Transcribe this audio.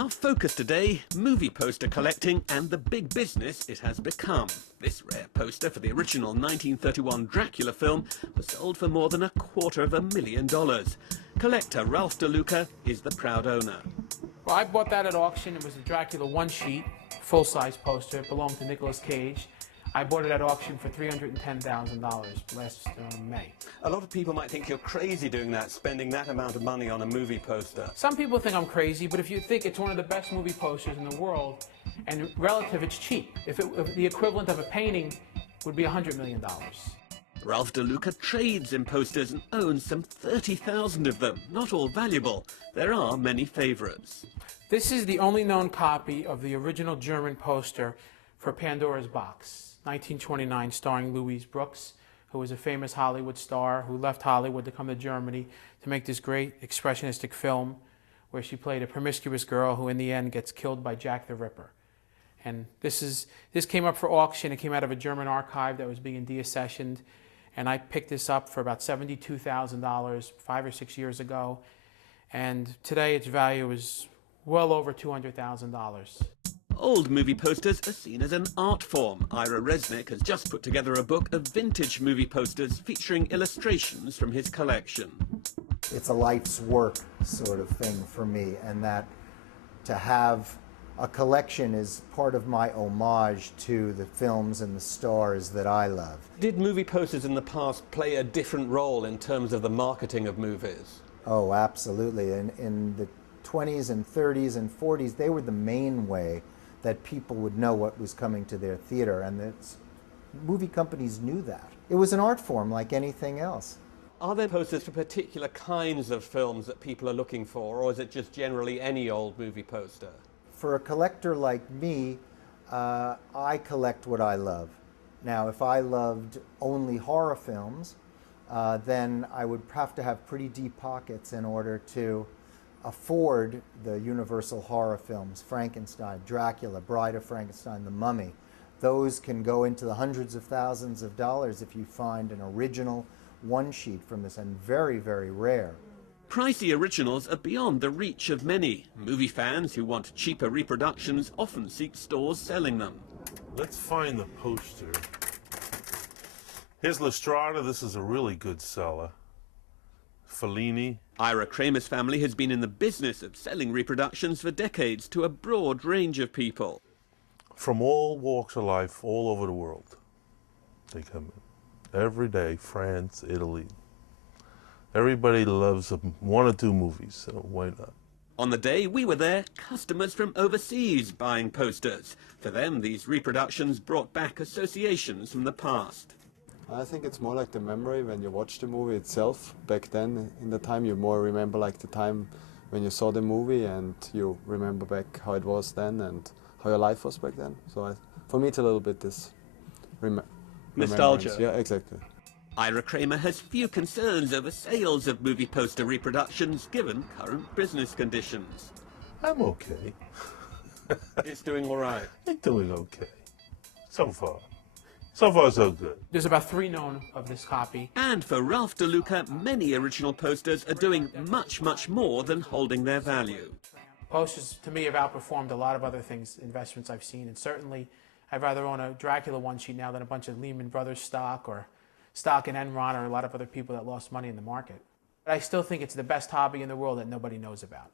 Our focus today, movie poster collecting and the big business it has become. This rare poster for the original 1931 Dracula film was sold for more than $250,000. Collector Ralph DeLuca is the proud owner. Well, I bought that at auction. It was a Dracula one-sheet, full-size poster. It belonged to Nicolas Cage. I bought it at auction for $310,000 last May. A lot of people might think you're crazy doing that, spending that amount of money on a movie poster. Some people think I'm crazy, but if you think it's one of the best movie posters in the world, and relative, it's cheap. If the equivalent of a painting would be $100 million. Ralph DeLuca trades in posters and owns some 30,000 of them, not all valuable. There are many favorites. This is the only known copy of the original German poster for Pandora's Box, 1929, starring Louise Brooks, who was a famous Hollywood star who left Hollywood to come to Germany to make this great expressionistic film where she played a promiscuous girl who in the end gets killed by Jack the Ripper. And this came up for auction. It came out of a German archive that was being deaccessioned, and I picked this up for about $72,000 5 or 6 years ago, and today its value is well over $200,000. Old movie posters are seen as an art form. Ira Resnick has just put together a book of vintage movie posters featuring illustrations from his collection. It's a life's work sort of thing for me, and that to have a collection is part of my homage to the films and the stars that I love. Did movie posters in the past play a different role in terms of the marketing of movies? Oh, absolutely. In the 20s and 30s and 40s, they were the main way that people would know what was coming to their theater, and the movie companies knew that. It was an art form like anything else. Are there posters for particular kinds of films that people are looking for, or is it just generally any old movie poster? For a collector like me, I collect what I love. Now, if I loved only horror films, then I would have to have pretty deep pockets in order to afford the universal horror films, Frankenstein, Dracula, Bride of Frankenstein, The Mummy. Those can go into the hundreds of thousands of dollars if you find an original one-sheet from this, and very, very rare. Pricey originals are beyond the reach of many. Movie fans who want cheaper reproductions often seek stores selling them. Let's find the poster. Here's Lestrada. This is a really good seller. Fellini. Ira Kramer's family has been in the business of selling reproductions for decades to a broad range of people. From all walks of life, all over the world, they come in. Every day, France, Italy. Everybody loves one or two movies, so why not? On the day we were there, customers from overseas buying posters. For them, these reproductions brought back associations from the past. I think it's more like the memory when you watch the movie itself. Back then, in the time, you more remember like the time when you saw the movie, and you remember back how it was then and how your life was back then. So for me, it's a little bit this nostalgia. Yeah, exactly. Ira Kramer has few concerns over sales of movie poster reproductions given current business conditions. I'm okay. It's doing all right. It's doing okay. So far. So far, so good. There's about 3 known of this copy. And for Ralph DeLuca, many original posters are doing much, much more than holding their value. Posters, to me, have outperformed a lot of other things, investments I've seen, and certainly I'd rather own a Dracula one-sheet now than a bunch of Lehman Brothers stock or stock in Enron or a lot of other people that lost money in the market. But I still think it's the best hobby in the world that nobody knows about.